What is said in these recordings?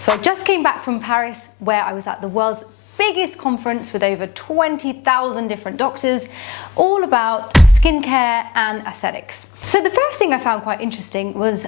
So I just came back from Paris, where I was at the world's biggest conference with over 20,000 different doctors, all about skincare and aesthetics. So the first thing I found quite interesting was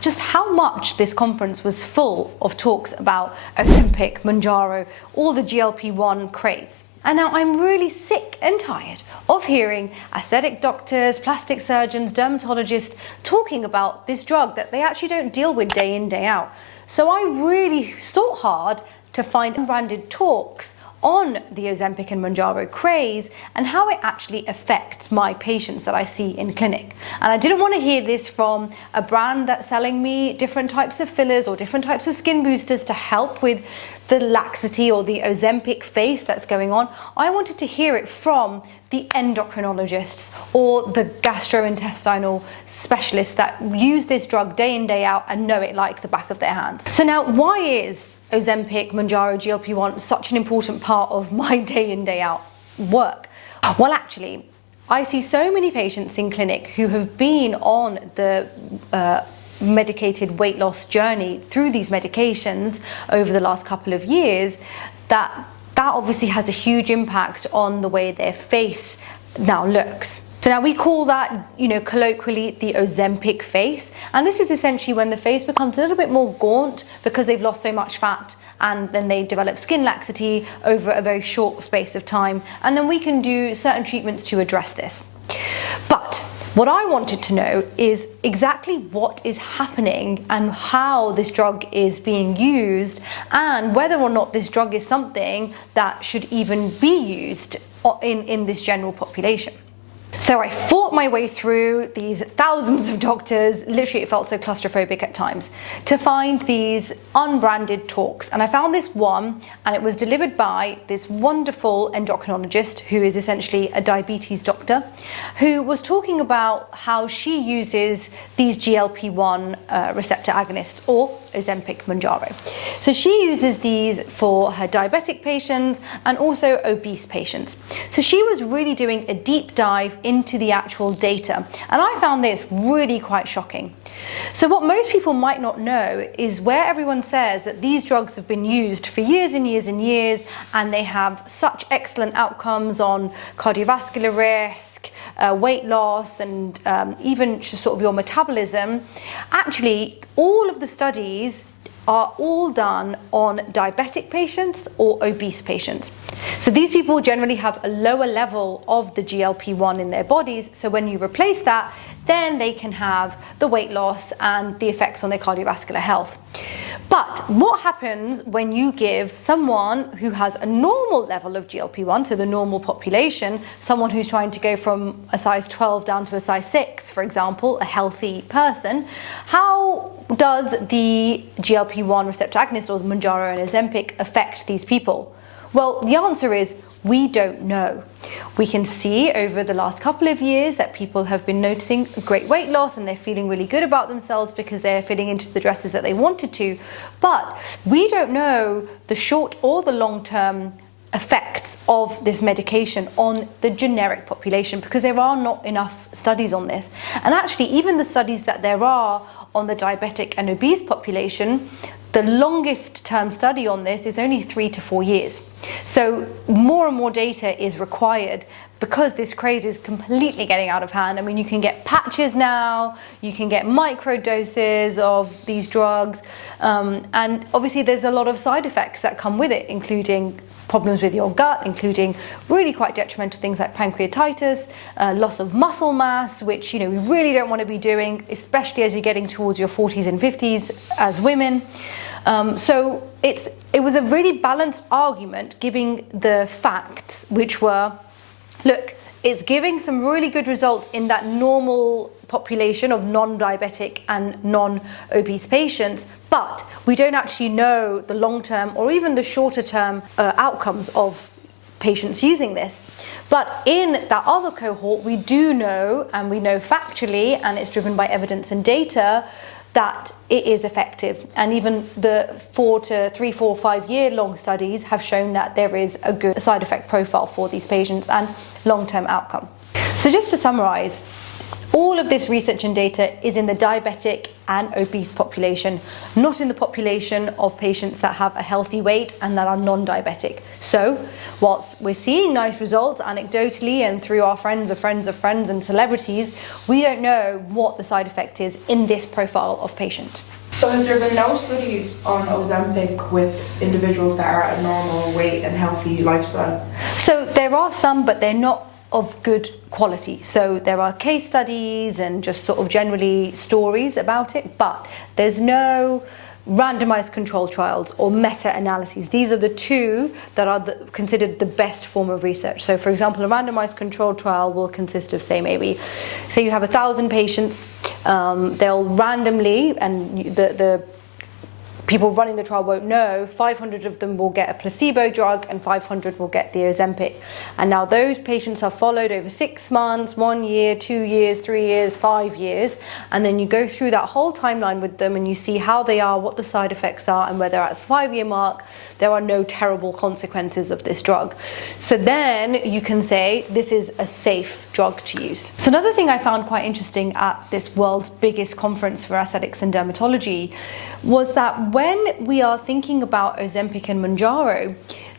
just how much this conference was full of talks about Ozempic, Mounjaro, all the GLP1 craze. And now I'm really sick and tired of hearing aesthetic doctors, plastic surgeons, dermatologists talking about this drug that they actually don't deal with day in, day out. So I really sought hard to find unbranded talks on the Ozempic and Mounjaro craze and how it actually affects my patients that I see in clinic. And I didn't want to hear this from a brand that's selling me different types of fillers or different types of skin boosters to help with the laxity or the Ozempic face that's going on. I wanted to hear it from the endocrinologists or the gastrointestinal specialists that use this drug day in, day out and know it like the back of their hands. So now, why is Ozempic, Mounjaro, GLP1 such an important part of my day in, day out work? Well, actually, I see so many patients in clinic who have been on the medicated weight loss journey through these medications over the last couple of years that obviously has a huge impact on the way their face now looks. So now we call that, colloquially the Ozempic face. And this is essentially when the face becomes a little bit more gaunt because they've lost so much fat and then they develop skin laxity over a very short space of time. And then we can do certain treatments to address this. But what I wanted to know is exactly what is happening and how this drug is being used and whether or not this drug is something that should even be used in this general population. So I fought my way through these thousands of doctors, literally it felt so claustrophobic at times, to find these unbranded talks. And I found this one, and it was delivered by this wonderful endocrinologist who is essentially a diabetes doctor, who was talking about how she uses these GLP1 receptor agonists, or Ozempic, Mounjaro. So she uses these for her diabetic patients and also obese patients. So she was really doing a deep dive into the actual data, and I found this really quite shocking. So what most people might not know is where everyone says that these drugs have been used for years and years and years and they have such excellent outcomes on cardiovascular risk, weight loss, and even just sort of your metabolism. Actually, all of the studies are all done on diabetic patients or obese patients. So these people generally have a lower level of the GLP-1 in their bodies, so when you replace that, then they can have the weight loss and the effects on their cardiovascular health. But what happens when you give someone who has a normal level of GLP-1, so the normal population, someone who's trying to go from a size 12 down to a size 6, for example, a healthy person, how does the GLP-1 receptor agonist or the Mounjaro and Ozempic affect these people? Well, the answer is we don't know. We can see over the last couple of years that people have been noticing great weight loss and they're feeling really good about themselves because they're fitting into the dresses that they wanted to. But we don't know the short or the long-term effects of this medication on the generic population because there are not enough studies on this. And actually, even the studies that there are on the diabetic and obese population, the longest term study on this is only 3 to 4 years. So more and more data is required because this craze is completely getting out of hand. I mean, you can get patches now, you can get micro doses of these drugs, and obviously there's a lot of side effects that come with it, including problems with your gut, including really quite detrimental things like pancreatitis, loss of muscle mass, which we really don't want to be doing, especially as you're getting towards your 40s and 50s as women. So it was a really balanced argument, giving the facts, which were, look, it's giving some really good results in that normal population of non-diabetic and non-obese patients, but we don't actually know the long-term or even the shorter-term outcomes of patients using this. But in that other cohort, we do know, and we know factually, and it's driven by evidence and data, that it is effective. And even the 4 to 3, 4, 5 year long studies have shown that there is a good side effect profile for these patients and long-term outcome. So just to summarize, all of this research and data is in the diabetic and obese population, not in the population of patients that have a healthy weight and that are non-diabetic. So whilst we're seeing nice results anecdotally and through our friends of friends of friends and celebrities, we don't know what the side effect is in this profile of patient. So has there been no studies on Ozempic with individuals that are at a normal weight and healthy lifestyle? So there are some, but they're not of good quality. So there are case studies and just sort of generally stories about it, but there's no randomized control trials or meta-analyses. These are the two that are considered the best form of research. So for example, a randomized control trial will consist of, say you have 1,000 patients, they'll randomly, and the people running the trial won't know, 500 of them will get a placebo drug and 500 will get the Ozempic. And now those patients are followed over 6 months, 1 year, 2 years, 3 years, 5 years, and then you go through that whole timeline with them and you see how they are, what the side effects are, and whether at the 5-year mark there are no terrible consequences of this drug. So then you can say this is a safe drug to use. So another thing I found quite interesting at this world's biggest conference for aesthetics and dermatology was that when we are thinking about Ozempic and Mounjaro,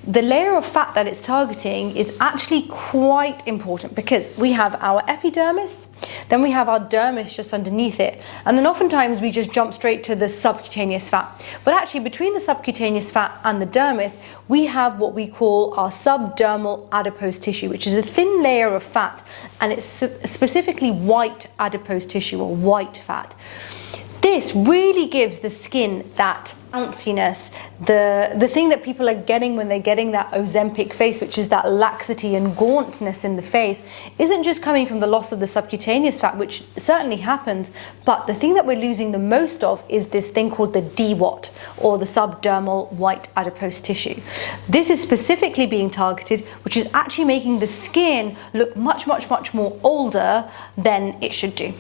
the layer of fat that it's targeting is actually quite important, because we have our epidermis, then we have our dermis just underneath it, and then oftentimes we just jump straight to the subcutaneous fat. But actually between the subcutaneous fat and the dermis, we have what we call our subdermal adipose tissue, which is a thin layer of fat, and it's specifically white adipose tissue or white fat. This really gives the skin that bounciness, the thing that people are getting when they're getting that Ozempic face, which is that laxity and gauntness in the face, isn't just coming from the loss of the subcutaneous fat, which certainly happens, but the thing that we're losing the most of is this thing called the DWAT, or the subdermal white adipose tissue. This is specifically being targeted, which is actually making the skin look much, much, much more older than it should do.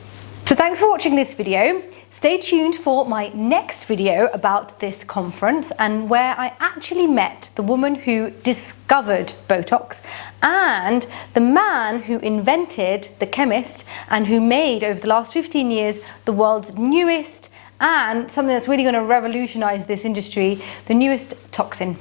So thanks for watching this video. Stay tuned for my next video about this conference, and where I actually met the woman who discovered Botox and the man who invented, the chemist, and who made over the last 15 years the world's newest, and something that's really going to revolutionize this industry, the newest toxin.